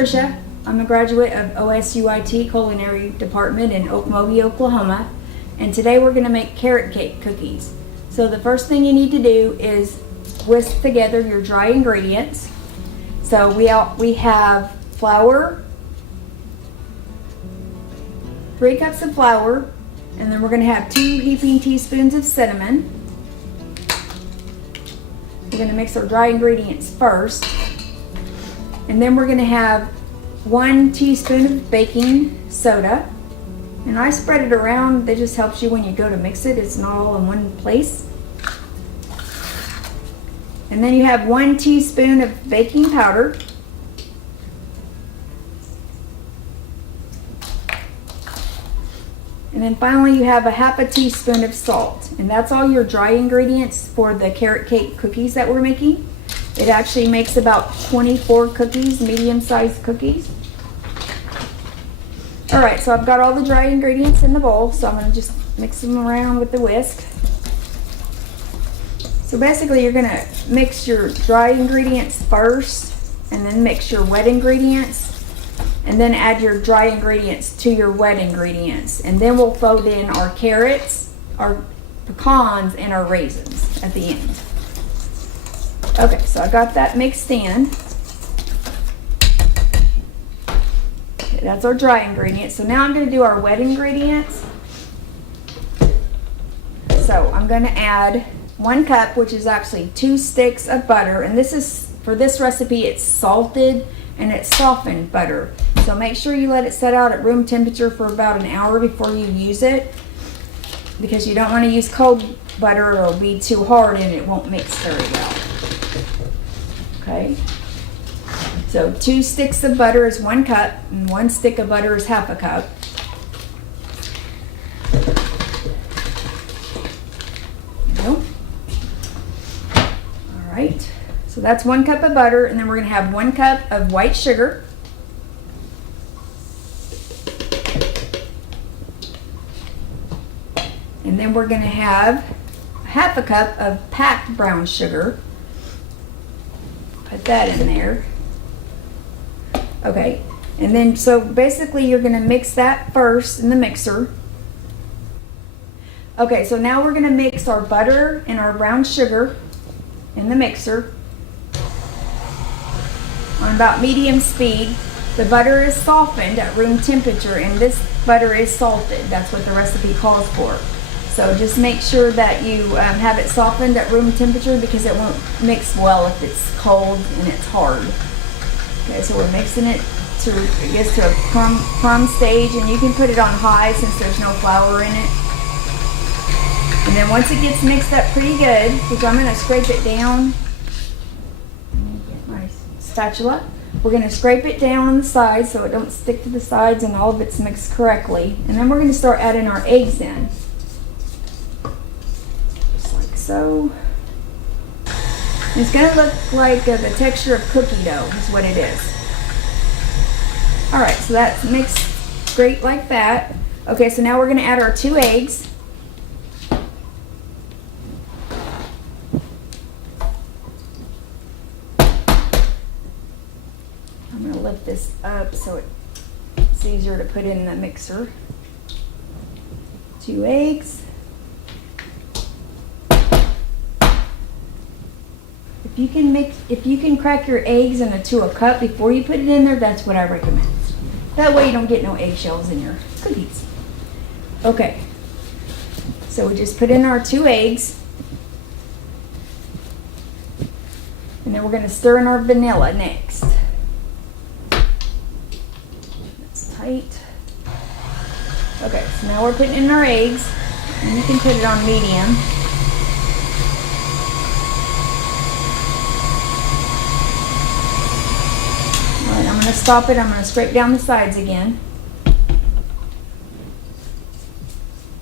Tricia. I'm a graduate of OSUIT Culinary Department in Okmulgee, Oklahoma, and today we're going to make carrot cake cookies. So the first thing you need to do is whisk together your dry ingredients. So we have flour, 3 cups of flour, and then we're going to have 2 heaping teaspoons of cinnamon. We're going to mix our dry ingredients first. And then we're going to have 1 teaspoon of baking soda. And I spread it around. That just helps you when you go to mix it. It's not all in one place. And then you have 1 teaspoon of baking powder. And then finally you have a half a teaspoon of salt. And that's all your dry ingredients for the carrot cake cookies that we're making. It actually makes about 24 cookies, medium-sized cookies. All right, so I've got all the dry ingredients in the bowl, so I'm gonna just mix them around with the whisk. So basically you're gonna mix your dry ingredients first, and then mix your wet ingredients, and then add your dry ingredients to your wet ingredients. And then we'll fold in our carrots, our pecans, and our raisins at the end. Okay, so I got that mixed in. Okay, that's our dry ingredients. So now I'm going to do our wet ingredients. So I'm going to add 1 cup, which is actually 2 sticks of butter. And this is, for this recipe, it's salted and it's softened butter. So make sure you let it set out at room temperature for about an hour before you use it, because you don't want to use cold butter or it'll be too hard and it won't mix very well. Okay, so 2 sticks of butter is 1 cup, and 1 stick of butter is half a cup. All right, so that's 1 cup of butter, and then we're going to have 1 cup of white sugar. And then we're going to have half a cup of packed brown sugar. Put that in there. Okay, and then so basically you're going to mix that first in the mixer. Okay, so now we're going to mix our butter and our brown sugar in the mixer on about medium speed. The butter is softened at room temperature, and this butter is salted. That's what the recipe calls for. So just make sure that you have it softened at room temperature, because it won't mix well if it's cold and it's hard. Okay, so we're mixing it to, it gets to a crumb stage, and you can put it on high since there's no flour in it. And then once it gets mixed up pretty good, which I'm going to scrape it down. Let me get my spatula. We're going to scrape it down on the sides so it don't stick to the sides and all of it's mixed correctly. And then we're going to start adding our eggs in. So it's going to look like the texture of cookie dough is what it is. All right, so that's mixed great like that. Okay, so now we're going to add our 2 eggs. I'm going to lift this up so it's easier to put in the mixer. 2 eggs. If you can crack your eggs into a cup before you put it in there, that's what I recommend. That way you don't get no eggshells in your cookies. Okay, so we just put in our 2 eggs, and then we're going to stir in our vanilla next. That's tight. Okay, so now we're putting in our eggs, and you can put it on medium. I'm going to stop it. I'm going to scrape down the sides again.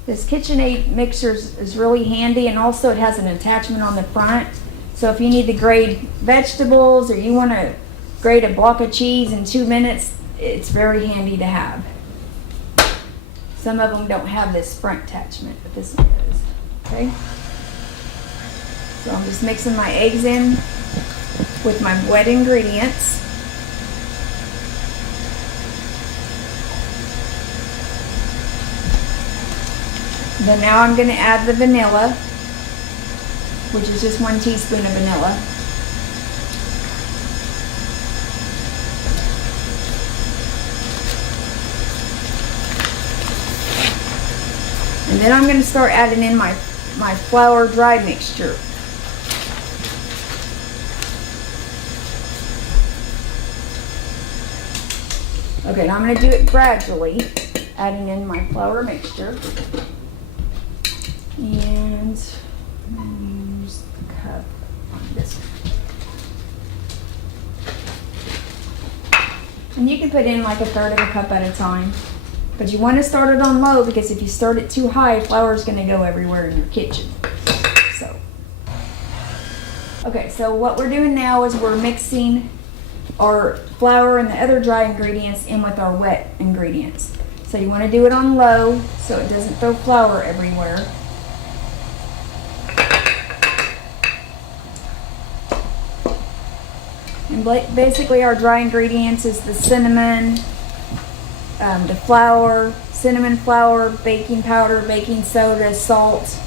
This KitchenAid mixer is really handy, and also it has an attachment on the front. So if you need to grate vegetables or you want to grate a block of cheese in 2 minutes, it's very handy to have. Some of them don't have this front attachment, but this one does. Okay. So I'm just mixing my eggs in with my wet ingredients. Then now I'm going to add the vanilla, which is just 1 teaspoon of vanilla. And then I'm going to start adding in my flour dry mixture. Okay, now I'm going to do it gradually, adding in my flour mixture. And I'm going to use the cup on this one. And you can put in like 1/3 of a cup at a time. But you want to start it on low, because if you start it too high, flour is going to go everywhere in your kitchen. Okay, so what we're doing now is we're mixing our flour and the other dry ingredients in with our wet ingredients. So you want to do it on low so it doesn't throw flour everywhere. And basically our dry ingredients is the cinnamon, the flour, cinnamon flour, baking powder, baking soda, salt.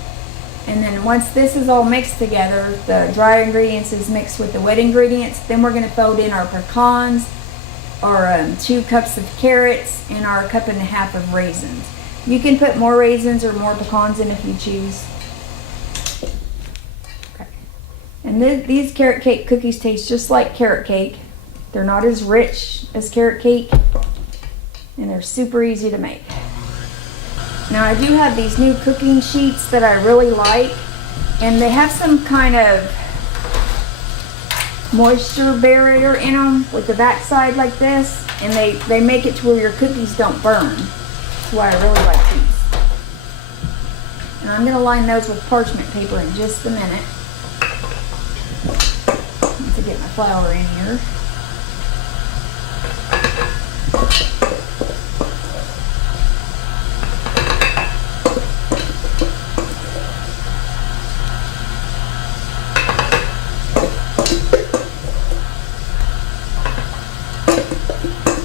And then once this is all mixed together, the dry ingredients is mixed with the wet ingredients, then we're going to fold in our pecans, our 2 cups of carrots, and our 1.5 cups of raisins. You can put more raisins or more pecans in if you choose. Okay. And these carrot cake cookies taste just like carrot cake. They're not as rich as carrot cake, and they're super easy to make. Now I do have these new cooking sheets that I really like, and they have some kind of moisture barrier in them with the back side like this, and they make it to where your cookies don't burn. That's why I really like these. And I'm going to line those with parchment paper in just a minute. I need to get my flour in here.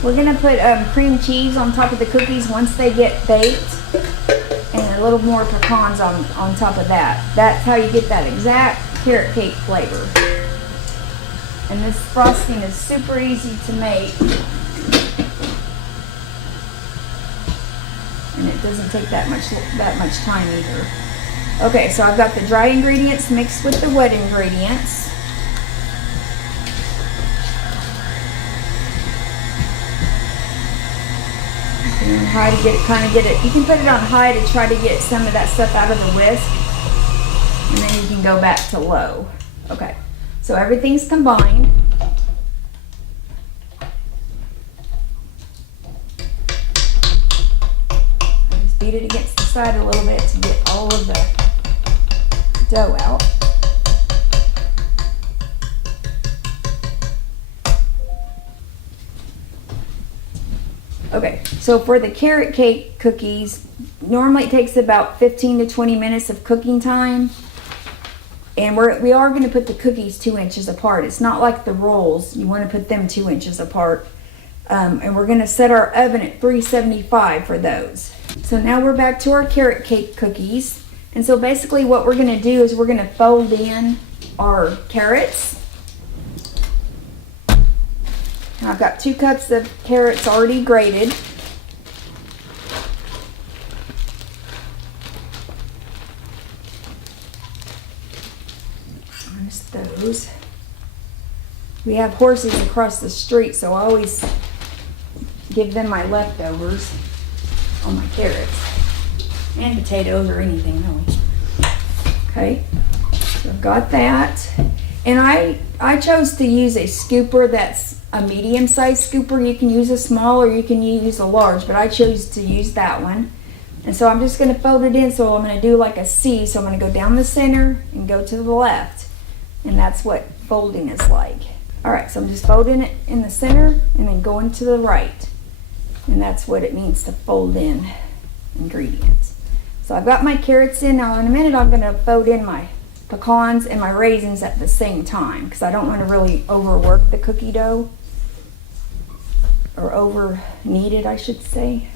We're going to put cream cheese on top of the cookies once they get baked, and a little more pecans on top of that. That's how you get that exact carrot cake flavor. And this frosting is super easy to make, and it doesn't take that much time either. Okay, so I've got the dry ingredients mixed with the wet ingredients. And high to get it. You can put it on high to try to get some of that stuff out of the whisk, and then you can go back to low. Okay, so everything's combined. I just beat it against the side a little bit to get all of the dough out. Okay, so for the carrot cake cookies, normally it takes about 15 to 20 minutes of cooking time. And we are going to put the cookies 2 inches apart. It's not like the rolls. You want to put them 2 inches apart. And we're going to set our oven at 375 for those. So now we're back to our carrot cake cookies. And so basically what we're going to do is we're going to fold in our carrots. Now I've got 2 cups of carrots already grated. Honest those. We have horses across the street, so I always give them my leftovers on my carrots and potatoes or anything really. Okay, so I've got that. And I chose to use a scooper that's a medium-sized scooper. You can use a small or you can use a large, but I chose to use that one. And so I'm just going to fold it in, so I'm going to do like a C. So I'm going to go down the center and go to the left. And that's what folding is like. Alright, so I'm just folding it in the center and then going to the right. And that's what it means to fold in ingredients. So I've got my carrots in. Now in a minute I'm going to fold in my pecans and my raisins at the same time, because I don't want to really overwork the cookie dough, or over knead it, I should say.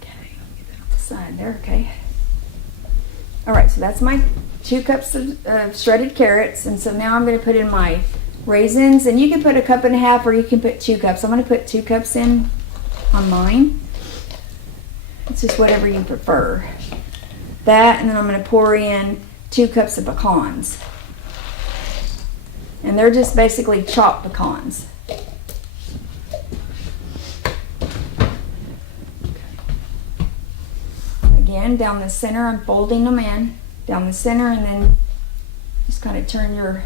Okay. So that's my 2 cups of shredded carrots. And so now I'm going to put in my raisins. And you can put 1.5 cups or you can put 2 cups. I'm going to put 2 cups in on mine. It's just whatever you prefer. That, and then I'm going to pour in 2 cups of pecans. And they're just basically chopped pecans. Again, down the center, I'm folding them in down the center, and then just kind of turn your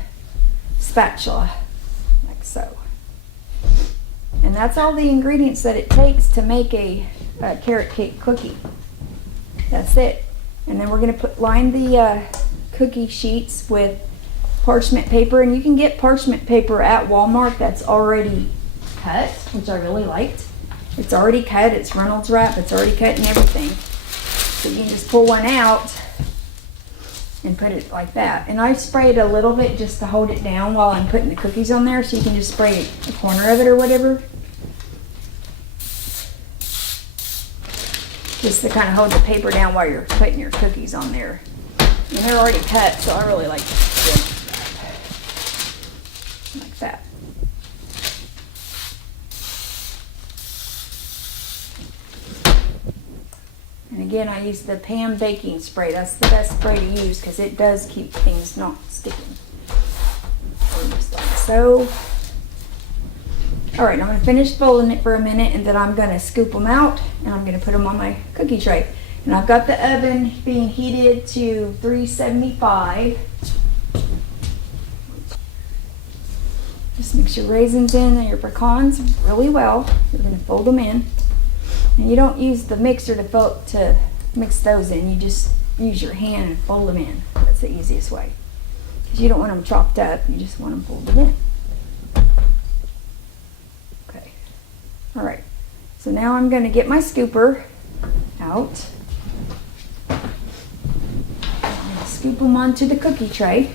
spatula like so. And that's all the ingredients that it takes to make a carrot cake cookie. That's it. And then we're going to line the cookie sheets with parchment paper, and you can get parchment paper at Walmart that's already cut, which I really liked. It's already cut, it's Reynolds wrap, it's already cut and everything. So you can just pull one out and put it like that. And I spray it a little bit just to hold it down while I'm putting the cookies on there, so you can just spray a corner of it or whatever. Just to kind of hold the paper down while you're putting your cookies on there. And they're already cut, so I really like it. Like that. And again, I use the Pam baking spray. That's the best spray to use because it does keep things not sticking. Just like so. Alright, I'm going to finish folding it for a minute, and then I'm going to scoop them out and I'm going to put them on my cookie tray. And I've got the oven being heated to 375. Just mix your raisins in and your pecans really well. You're going to fold them in. And you don't use the mixer to mix those in. You just use your hand and fold them in. That's the easiest way. Because you don't want them chopped up. You just want them folded in. Okay. Alright. So now I'm going to get my scooper out. I'm going to scoop them onto the cookie tray.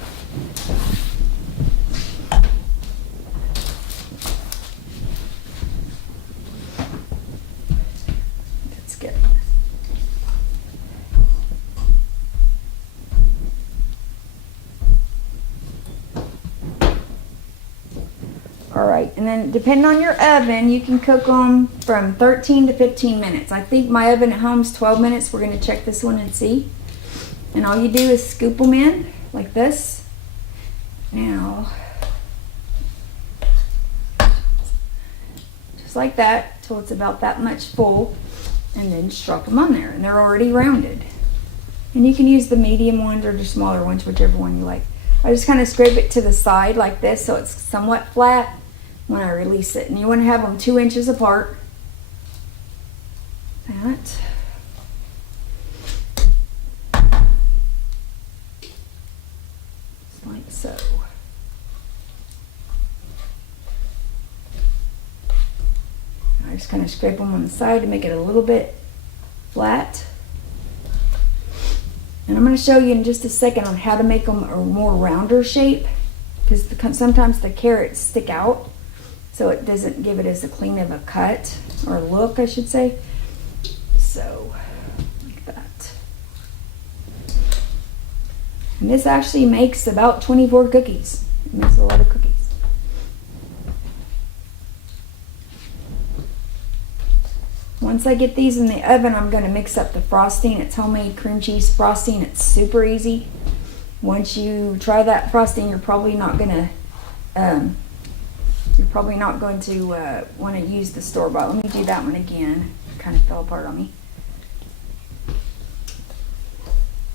Alright, and then depending on your oven, you can cook them from 13 to 15 minutes. I think my oven at home is 12 minutes. We're going to check this one and see. And all you do is scoop them in like this. Now, just like that, till it's about that much full. And then just drop them on there. And they're already rounded. And you can use the medium ones or the smaller ones, whichever one you like. I just kind of scrape it to the side like this so it's somewhat flat when I release it. And you want to have them 2 inches apart. That. Just like so. I just kind of scrape them on the side to make it a little bit flat. And I'm going to show you in just a second on how to make them a more rounder shape, because sometimes the carrots stick out, so it doesn't give it as clean of a cut or look, I should say. So, like that. And this actually makes about 24 cookies. It makes a lot of cookies. Once I get these in the oven, I'm going to mix up the frosting. It's homemade cream cheese frosting. It's super easy. Once you try that frosting, you're probably not going to want to use the store-bought. Let me do that one again. It kind of fell apart on me.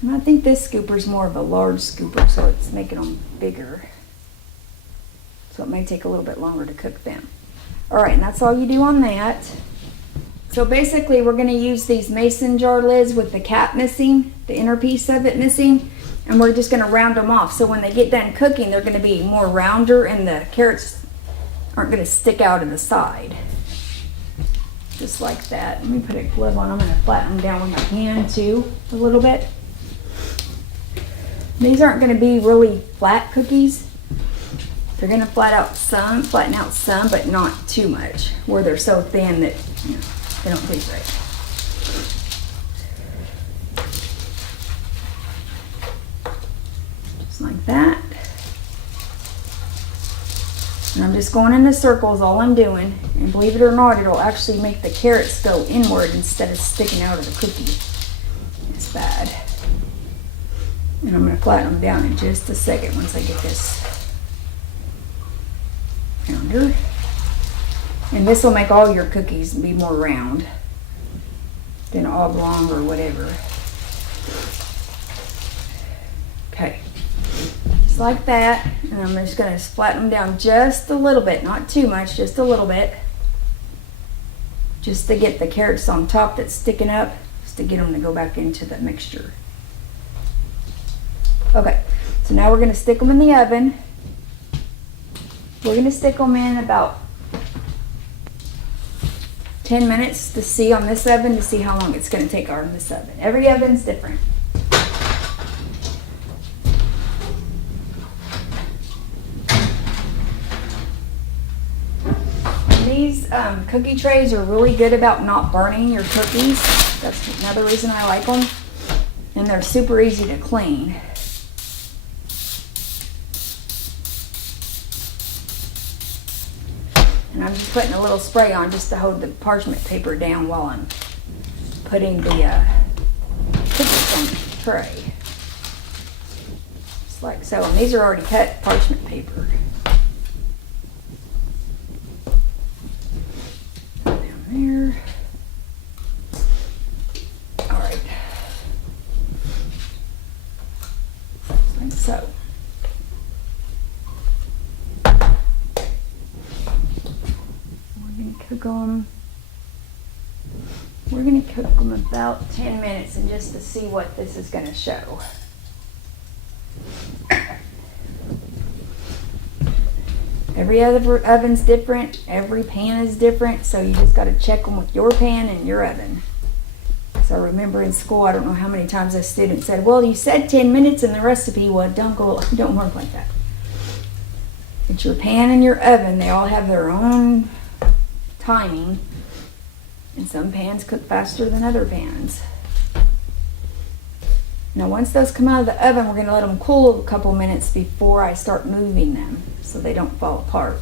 And I think this scooper is more of a large scooper, so it's making them bigger. So it may take a little bit longer to cook them. All right, and that's all you do on that. So basically we're going to use these mason jar lids with the cap missing, the inner piece of it missing, and we're just going to round them off. So when they get done cooking, they're going to be more rounder and the carrots aren't going to stick out in the side. Just like that. Let me put a glove on. I'm going to flatten them down with my hand too a little bit. These aren't going to be really flat cookies. They're going to flatten out some, but not too much, where they're so thin that, you know, they don't taste right. that. And I'm just going in circles, all I'm doing. And believe it or not, it'll actually make the carrots go inward instead of sticking out of the cookie. It's bad. And I'm going to flatten them down in just a second once I get this rounder. And this will make all your cookies be more round than oblong or whatever. Okay, just like that. And I'm just going to flatten them down just a little bit, not too much, just a little bit. Just to get the carrots on top that's sticking up, just to get them to go back into the mixture. Okay, so now we're going to stick them in the oven. We're going to stick them in about 10 minutes to see on this oven, to see how long it's going to take on this oven. Every oven's different. These cookie trays are really good about not burning your cookies. That's another reason I like them. And they're super easy to clean. And I'm just putting a little spray on just to hold the parchment paper down while I'm putting the cookies on the tray. Just like so. And these are already cut parchment paper. Down there. All right. Just like so. Cook them. We're going to cook them about 10 minutes and just to see what this is going to show. Every other oven's different. Every pan is different. So you just got to check them with your pan and your oven. So I remember in school, I don't know how many times a student said, well, you said 10 minutes in the recipe. Well, don't work like that. It's your pan and your oven. They all have their own timing, and some pans cook faster than other pans. Now once those come out of the oven, we're going to let them cool a couple minutes before I start moving them so they don't fall apart.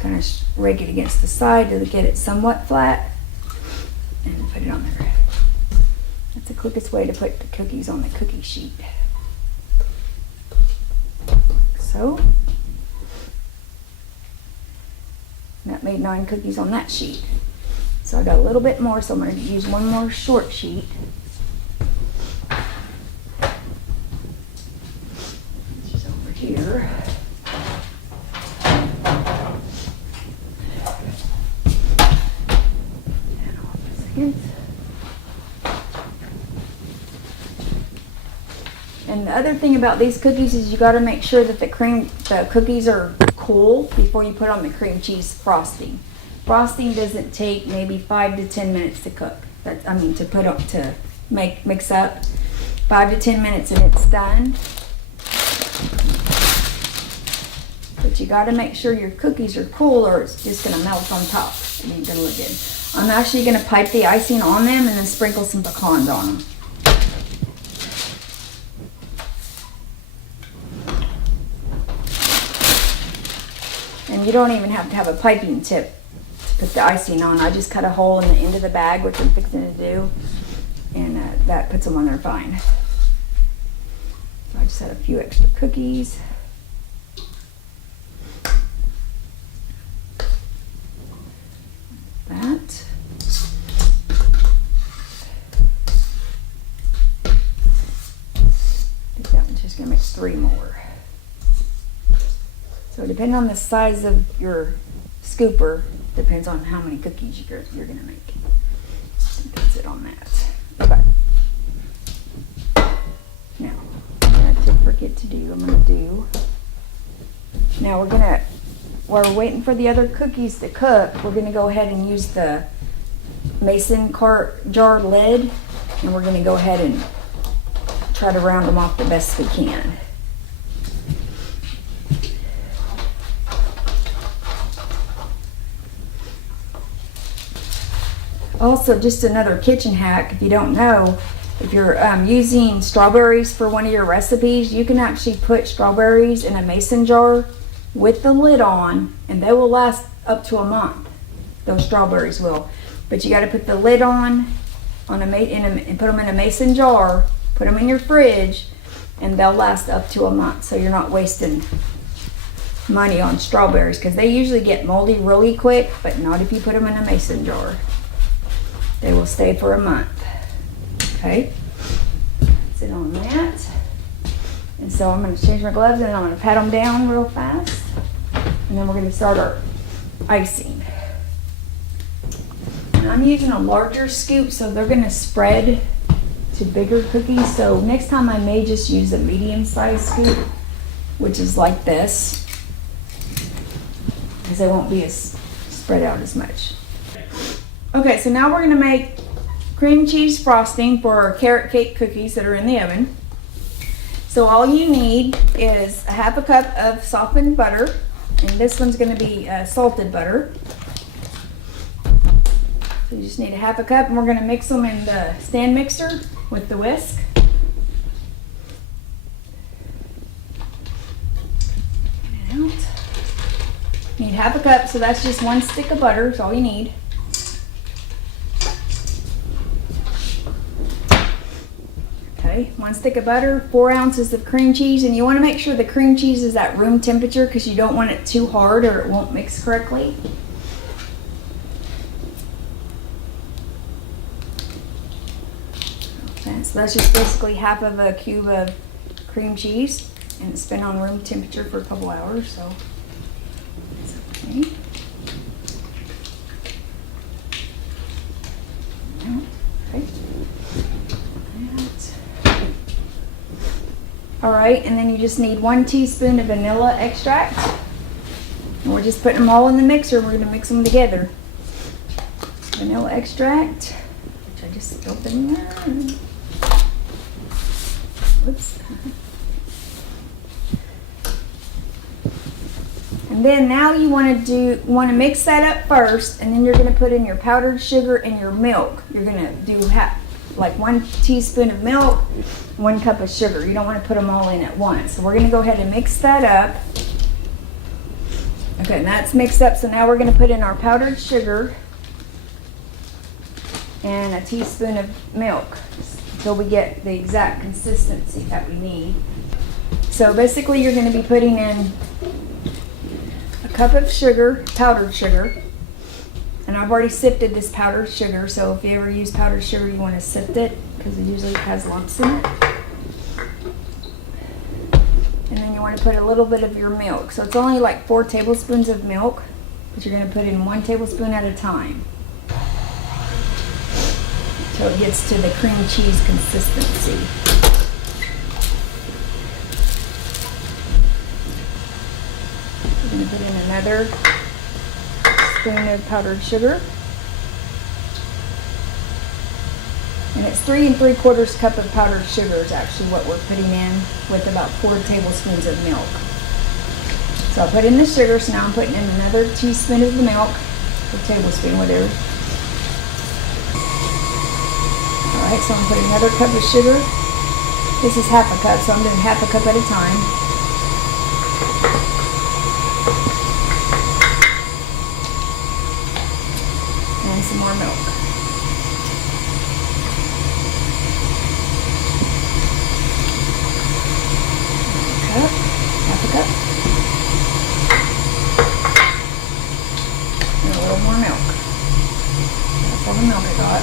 Kind of rake it against the side to get it somewhat flat and put it on there. That's the quickest way to put the cookies on the cookie sheet. Like so. And that made 9 cookies on that sheet. So I got a little bit more, so I'm going to use one more short sheet. Which is over here. And the other thing about these cookies is you got to make sure that the cookies are cool before you put on the cream cheese frosting. Frosting doesn't take maybe 5 to 10 minutes to cook. To mix up. 5 to 10 minutes and it's done. But you got to make sure your cookies are cool or it's just going to melt on top. It ain't going to look good. I'm actually going to pipe the icing on them and then sprinkle some pecans on them. And you don't even have to have a piping tip to put the icing on. I just cut a hole in the end of the bag, which I'm fixing to do, and that puts them on there fine. So I just had a few extra cookies. That. I think that one's just going to make 3 more. So depending on the size of your scooper, depends on how many cookies you're going to make. That's it on that. Okay. Now, what I did forget to do, I'm going to do. Now we're going to while we're waiting for the other cookies to cook, we're gonna go ahead and use the mason jar lid, and we're gonna go ahead and try to round them off the best we can. Also, just another kitchen hack, if you don't know, if you're using strawberries for one of your recipes, you can actually put strawberries in a mason jar with the lid on, and they will last up to a month. Those strawberries will. But you got to put the lid on and put them in a mason jar, put them in your fridge, and they'll last up to a month. So you're not wasting money on strawberries, because they usually get moldy really quick, but not if you put them in a mason jar. They will stay for a month. Okay, sit on that. And so I'm going to change my gloves and I'm going to pat them down real fast. And then we're going to start our icing. And I'm using a larger scoop, so they're going to spread to bigger cookies. So next time I may just use a medium-sized scoop, which is like this, because they won't be as spread out as much. Okay, so now we're going to make cream cheese frosting for our carrot cake cookies that are in the oven. So all you need is a half a cup of softened butter, and this one's going to be salted butter. So you just need a half a cup, and we're going to mix them in the stand mixer with the whisk. Get it out. You need half a cup, so that's just one stick of butter, is all you need. Okay, one stick of butter, 4 ounces of cream cheese, and you want to make sure the cream cheese is at room temperature because you don't want it too hard or it won't mix correctly. Okay, so that's just basically half of a cube of cream cheese, and it's been on room temperature for a couple hours, so it's okay. Okay. All right, and then you just need 1 teaspoon of vanilla extract. And we're just putting them all in the mixer. We're gonna mix them together. Vanilla extract, which I just spilled in there. Whoops. And then now you want to mix that up first, and then you're gonna put in your powdered sugar and your milk. You're gonna do like 1 teaspoon of milk, 1 cup of sugar. You don't want to put them all in at once. So we're going to go ahead and mix that up. Okay, and that's mixed up. So now we're going to put in our powdered sugar and a teaspoon of milk until we get the exact consistency that we need. So basically you're going to be putting in a cup of sugar, powdered sugar. And I've already sifted this powdered sugar, so if you ever use powdered sugar, you want to sift it because it usually has lumps in it. And then you want to put a little bit of your milk. So it's only like 4 tablespoons of milk, but you're going to put in 1 tablespoon at a time. So it gets to the cream cheese consistency. We're going to put in another spoon of powdered sugar, and it's 3 3/4 cup of powdered sugar is actually what we're putting in, with about 4 tablespoons of milk. So I put in the sugar, so now I'm putting in another teaspoon of the milk, or tablespoon, whatever. Alright, so I'm putting another cup of sugar. This is half a cup, so I'm doing half a cup at a time. And some more milk. Half a cup. And a little more milk. That's all the milk I got.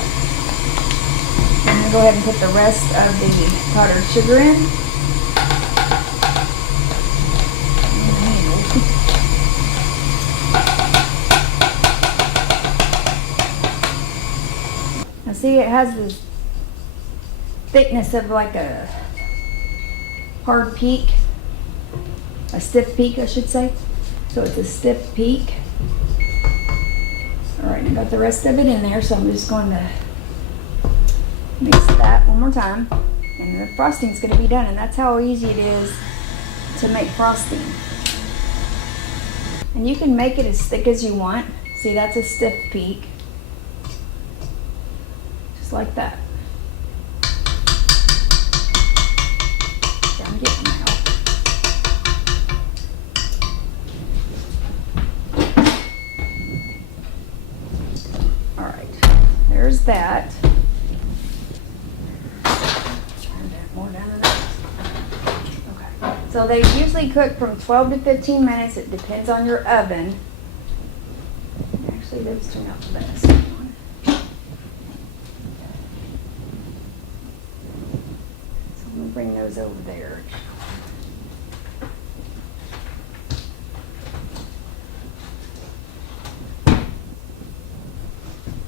I'm going to go ahead and put the rest of the powdered sugar in. Now see, it has this thickness of like a hard peak, a stiff peak I should say. so it's a stiff peak. All right, I got the rest of it in there, so I'm just going to mix that one more time, and the frosting's going to be done. And that's how easy it is to make frosting. And you can make it as thick as you want. See, that's a stiff peak, just like that. I'm getting now. All right, there's that. More down in that. Okay. So they usually cook from 12 to 15 minutes. It depends on your oven. Actually, those turn out the best. So I'm gonna bring those over there.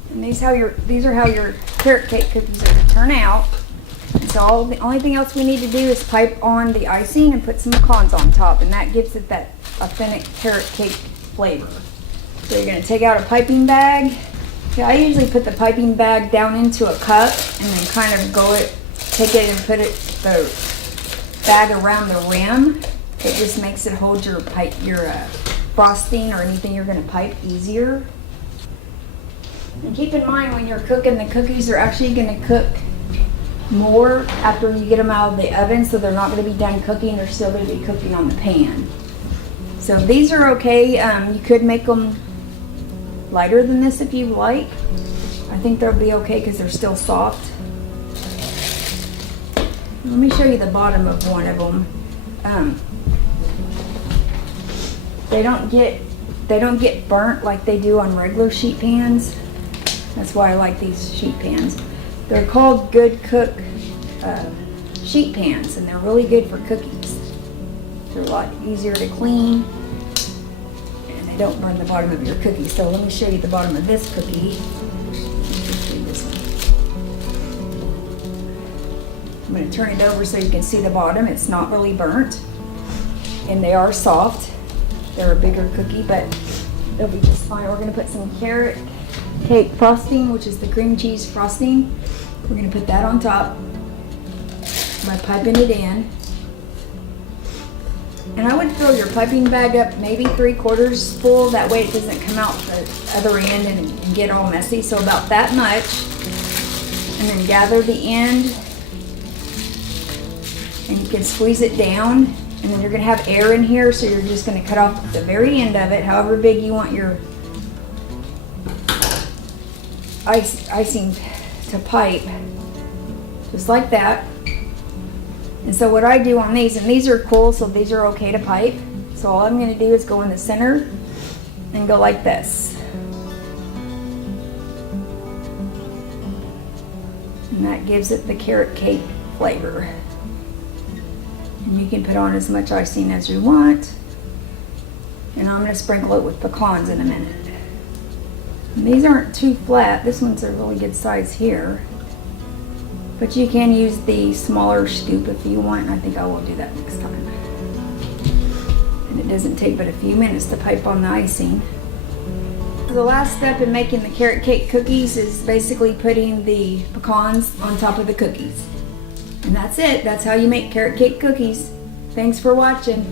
And these are how your carrot cake cookies are gonna turn out. So the only thing else we need to do is pipe on the icing and put some pecans on top, and that gives it that authentic carrot cake flavor. So you're going to take out a piping bag. Yeah, I usually put the piping bag down into a cup and then kind of take it and put the bag around the rim. It just makes it hold your frosting or anything you're going to pipe easier. And keep in mind when you're cooking, the cookies are actually going to cook more after you get them out of the oven, so they're not going to be done cooking. They're still going to be cooking on the pan. So these are okay. You could make them lighter than this if you like. I think they'll be okay because they're still soft. Let me show you the bottom of one of them. They don't get burnt like they do on regular sheet pans. That's why I like these sheet pans. They're called Good Cook sheet pans, and they're really good for cookies. They're a lot easier to clean, and they don't burn the bottom of your cookie. So let me show you the bottom of this cookie. I'm going to turn it over so you can see the bottom. It's not really burnt, and they are soft. They're a bigger cookie, but they'll be just fine. We're going to put some carrot cake frosting, which is the cream cheese frosting. We're going to put that on top by piping it in. And I would fill your piping bag up maybe 3/4 full. That way it doesn't come out the other end and get all messy. So about that much. And then gather the end. And you can squeeze it down. And then you're going to have air in here. So you're just going to cut off the very end of it, however big you want your icing to pipe, just like that. And so what I do on these, and these are cool, so these are okay to pipe. So all I'm going to do is go in the center and go like this. And that gives it the carrot cake flavor. And you can put on as much icing as you want. And I'm going to sprinkle it with pecans in a minute. And these aren't too flat. This one's a really good size here. But you can use the smaller scoop if you want. I think I will do that next time. And it doesn't take but a few minutes to pipe on the icing. The last step in making the carrot cake cookies is basically putting the pecans on top of the cookies. And that's it. That's how you make carrot cake cookies. Thanks for watching.